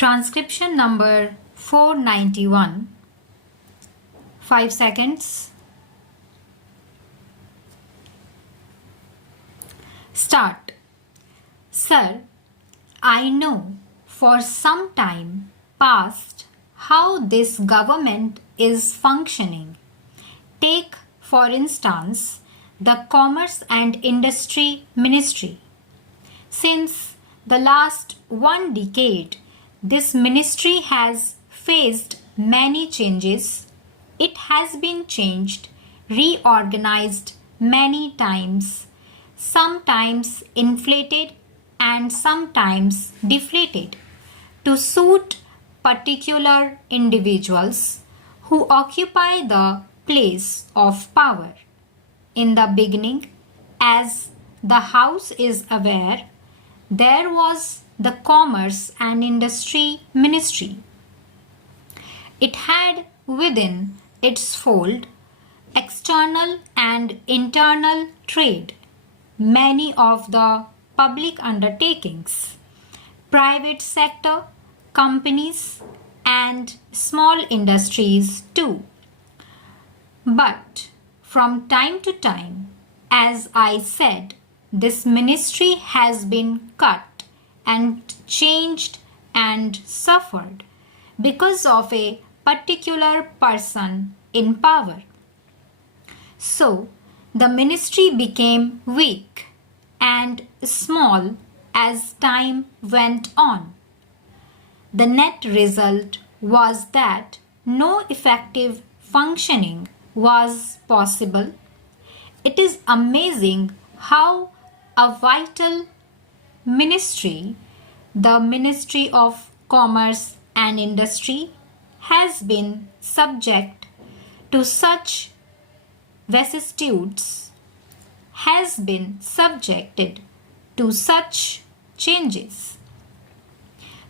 Transcription number 491. 5 seconds. Start. Sir, I know for some time past how this government is functioning. Take, for instance, the Commerce and Industry Ministry. Since the last 1 decade, this ministry has faced many changes. It has been changed, reorganized many times, sometimes inflated and sometimes deflated, to suit particular individuals who occupy the place of power. In the beginning, as the House is aware, there was the Commerce and Industry Ministry. It had within its fold external and internal trade, many of the public undertakings, private sector, companies, and small industries too. But from time to time, as I said, this ministry has been cut and changed and suffered because of a particular person in power. So, the ministry became weak and small as time went on. The net result was that no effective functioning was possible. It is amazing how a vital ministry, the Ministry of Commerce and Industry, has been subject to such vicissitudes, has been subjected to such changes.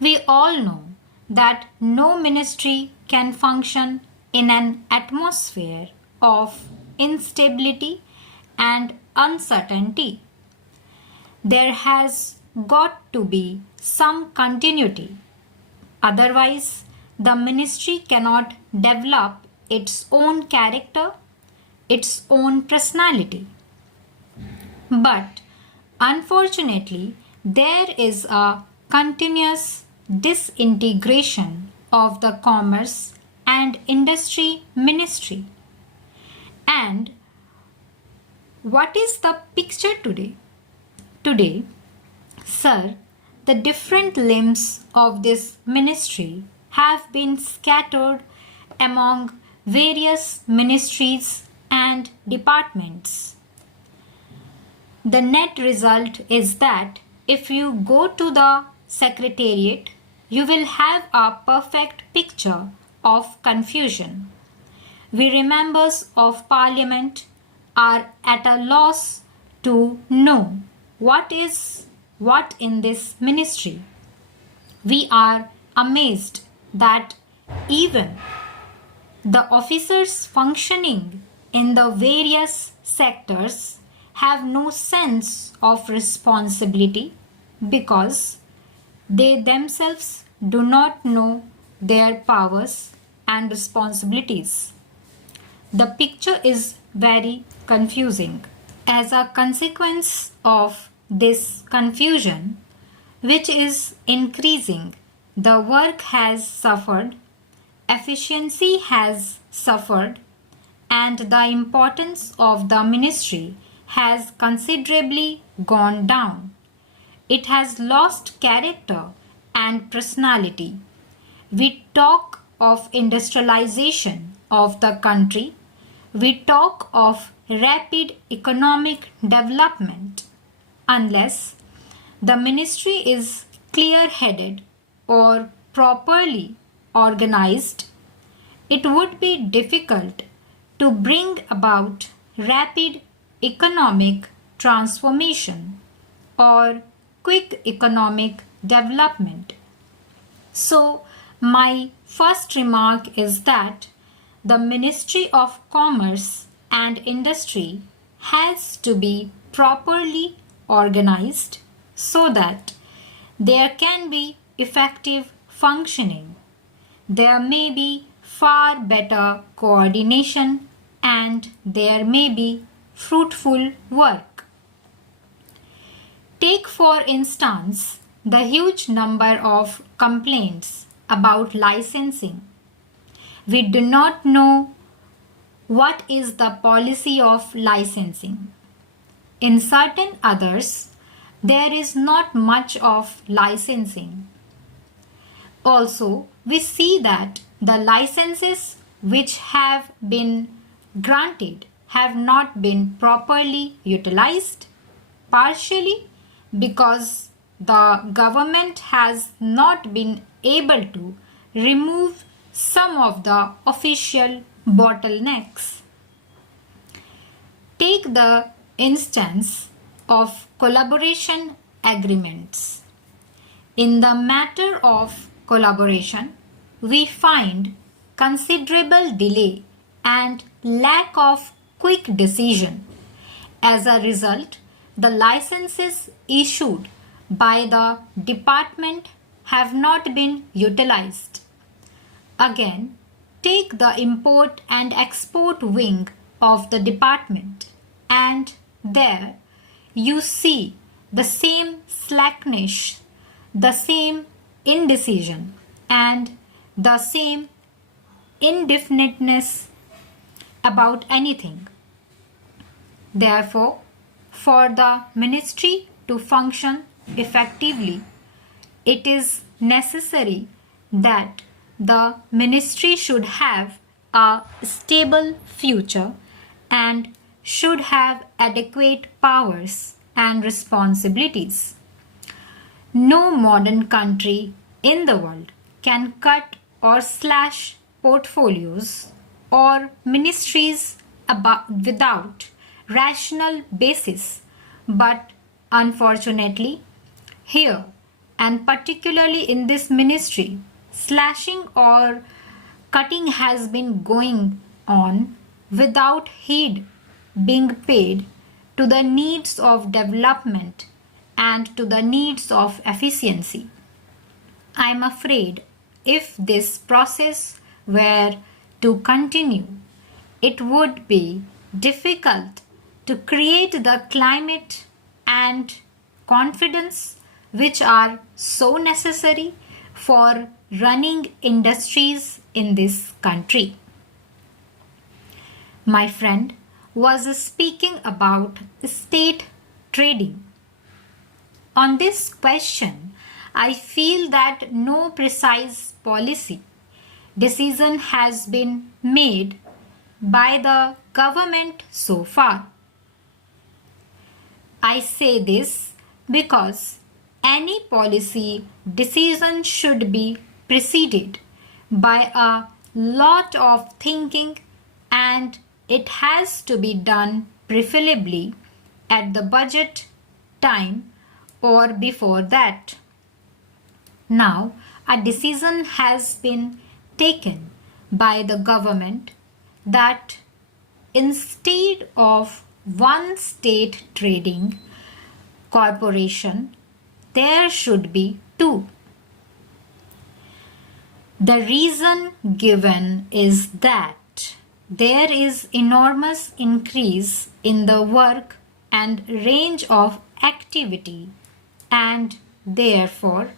We all know that no ministry can function in an atmosphere of instability and uncertainty. There has got to be some continuity. Otherwise, the ministry cannot develop its own character, its own personality. But unfortunately, there is a continuous disintegration of the Commerce and Industry Ministry. And what is the picture today? Today, sir, the different limbs of this ministry have been scattered among various ministries and departments. The net result is that if you go to the secretariat, you will have a perfect picture of confusion. We members of Parliament are at a loss to know what is what in this ministry. We are amazed that even the officers functioning in the various sectors have no sense of responsibility because they themselves do not know their powers and responsibilities. The picture is very confusing. As a consequence of this confusion, which is increasing, the work has suffered, efficiency has suffered, and the importance of the ministry has considerably gone down. It has lost character and personality. We talk of industrialization of the country. We talk of rapid economic development. Unless the ministry is clear-headed or properly organized, it would be difficult to bring about rapid economic transformation or quick economic development. So, my first remark is that the Ministry of Commerce and Industry has to be properly organized so that there can be effective functioning, there may be far better coordination and there may be fruitful work. Take for instance the huge number of complaints about licensing. We do not know what is the policy of licensing. In certain others, there is not much of licensing. Also, we see that the licenses which have been granted have not been properly utilized, partially because the government has not been able to remove some of the official bottlenecks. Take the instance of collaboration agreements. In the matter of collaboration, we find considerable delay and lack of quick decision. As a result, the licenses issued by the department have not been utilized. Again, take the import and export wing of the department, and there you see the same slackness, the same indecision, and the same indefiniteness about anything. Therefore, for the ministry to function effectively, it is necessary that the ministry should have a stable future and should have adequate powers and responsibilities. No modern country in the world can cut or slash portfolios or ministries without rational basis, but unfortunately, here and particularly in this ministry, slashing or cutting has been going on without heed being paid to the needs of development and to the needs of efficiency. I am afraid if this process were to continue, it would be difficult to create the climate and confidence which are so necessary for running industries in this country. My friend was speaking about state trading. On this question, I feel that no precise policy decision has been made by the government so far. I say this because any policy decision should be preceded by a lot of thinking, and it has to be done preferably at the budget time or before that. Now, a decision has been taken by the government that instead of one state trading corporation, there should be two. The reason given is that there is enormous increase in the work and range of activity, and therefore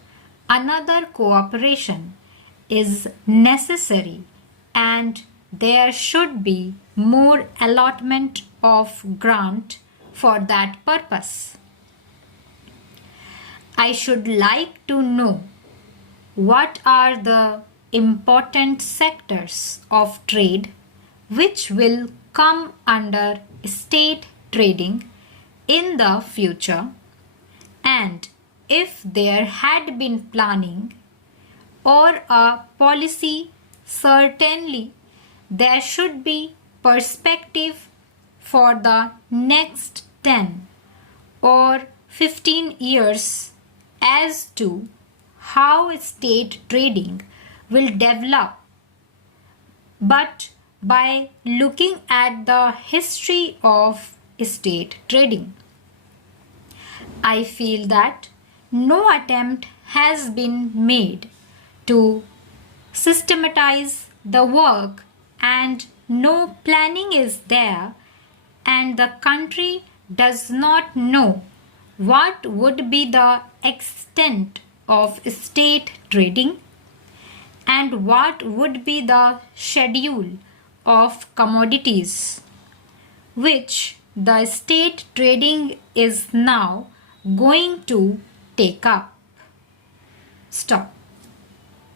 another cooperation is necessary, and there should be more allotment of grant for that purpose. I should like to know what are the important sectors of trade which will come under state trading in the future, and if there had been planning or a policy, certainly there should be perspective for the next 10 or 15 years as to how state trading will develop. But by looking at the history of state trading, I feel that no attempt has been made to systematize the work and no planning is there, and the country does not know what would be the extent of state trading and what would be the schedule of commodities which the state trading is now going to take up. Stop.